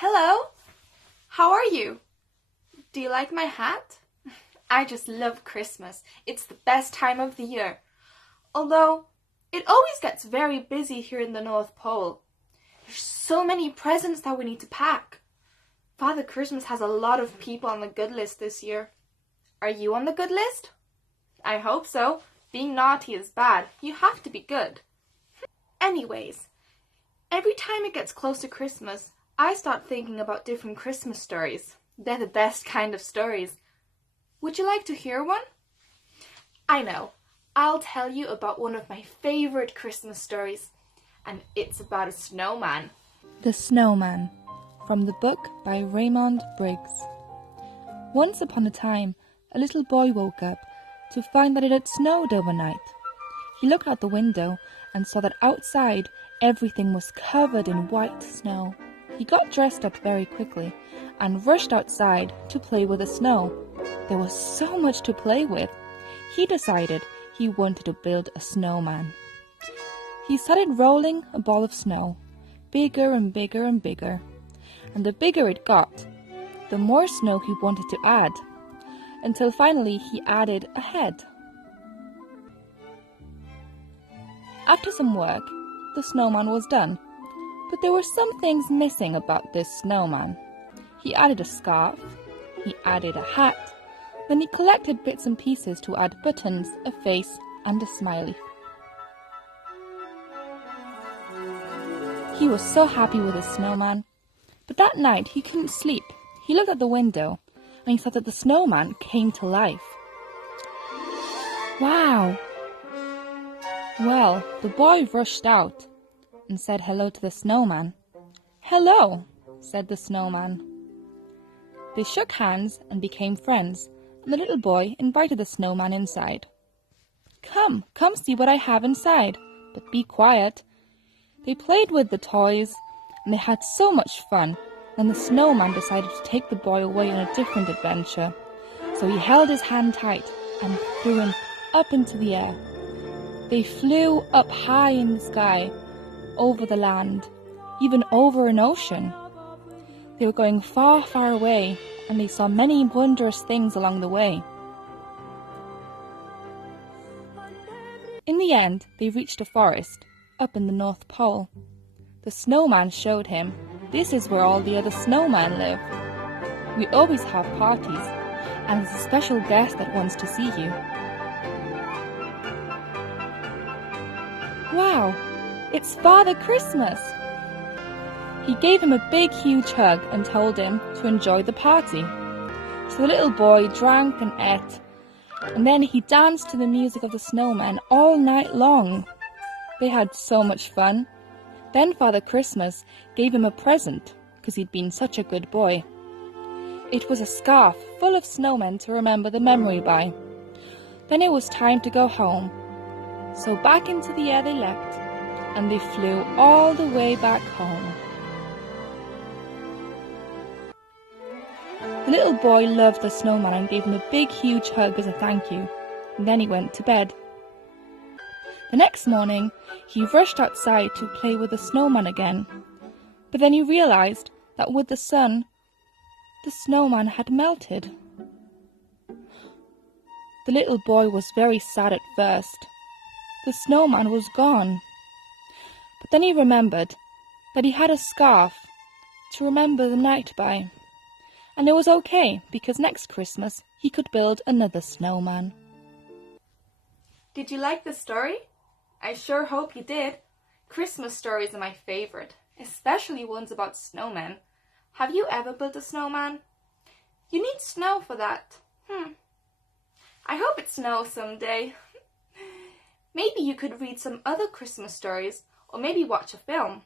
Hello, how are you? Do you like my hat? I just love Christmas. It's the best time of the year. Although, it always gets very busy here in the North Pole. There's so many presents that we need to pack. Father Christmas has a lot of people on the good list this year. Are you on the good list? I hope so. Being naughty is bad. You have to be good. Anyways, every time it gets close to Christmas, I start thinking about different Christmas stories. They're the best kind of stories. Would you like to hear one? I know. I'll tell you about one of my favorite Christmas stories, and it's about a snowman. The Snowman, from the book by Raymond Briggs. Once upon a time, a little boy woke up to find that it had snowed overnight. He looked out the window and saw that outside everything was covered in white snow. He got dressed up very quickly and rushed outside to play with the snow. There was so much to play with. He decided he wanted to build a snowman. He started rolling a ball of snow, bigger and bigger and bigger. And the bigger it got, the more snow he wanted to add, until finally he added a head. After some work, the snowman was done, but there were some things missing about this snowman. He added a scarf, he added a hat, then he collected bits and pieces to add buttons, a face, and a smiley. He was so happy with his snowman, but that night he couldn't sleep. He looked at the window, and he saw that the snowman came to life. Wow! Well, the boy rushed out and said hello to the snowman. Hello, said the snowman. They shook hands and became friends, and the little boy invited the snowman inside. Come see what I have inside, but be quiet. They played with the toys, and they had so much fun. Then the snowman decided to take the boy away on a different adventure. So he held his hand tight and threw him up into the air. They flew up high in the sky, over the land, even over an ocean. They were going far, far away, and they saw many wondrous things along the way. In the end, they reached a forest up in the North Pole. The snowman showed him, this is where all the other snowmen live. We always have parties, and there's a special guest that wants to see you. Wow, it's Father Christmas! He gave him a big, huge hug and told him to enjoy the party. So the little boy drank and ate, and then he danced to the music of the snowman all night long. They had so much fun. Then Father Christmas gave him a present because he'd been such a good boy. It was a scarf full of snowmen to remember the memory by. Then it was time to go home. So back into the air they leapt, and they flew all the way back home. The little boy loved the snowman and gave him a big, huge hug as a thank you, and then he went to bed. The next morning, he rushed outside to play with the snowman again, but then he realized that with the sun, the snowman had melted. The little boy was very sad at first. The snowman was gone. But then he remembered that he had a scarf to remember the night by. And it was okay, because next Christmas he could build another snowman. Did you like the story? I sure hope you did. Christmas stories are my favorite, especially ones about snowmen. Have you ever built a snowman? You need snow for that. I hope it snows someday. Maybe you could read some other Christmas stories, or maybe watch a film.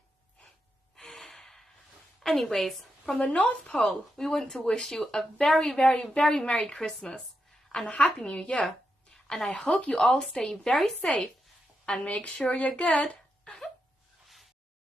Anyways, from the North Pole, we want to wish you a very, very, very Merry Christmas and a Happy New Year. And I hope you all stay very safe and make sure you're good.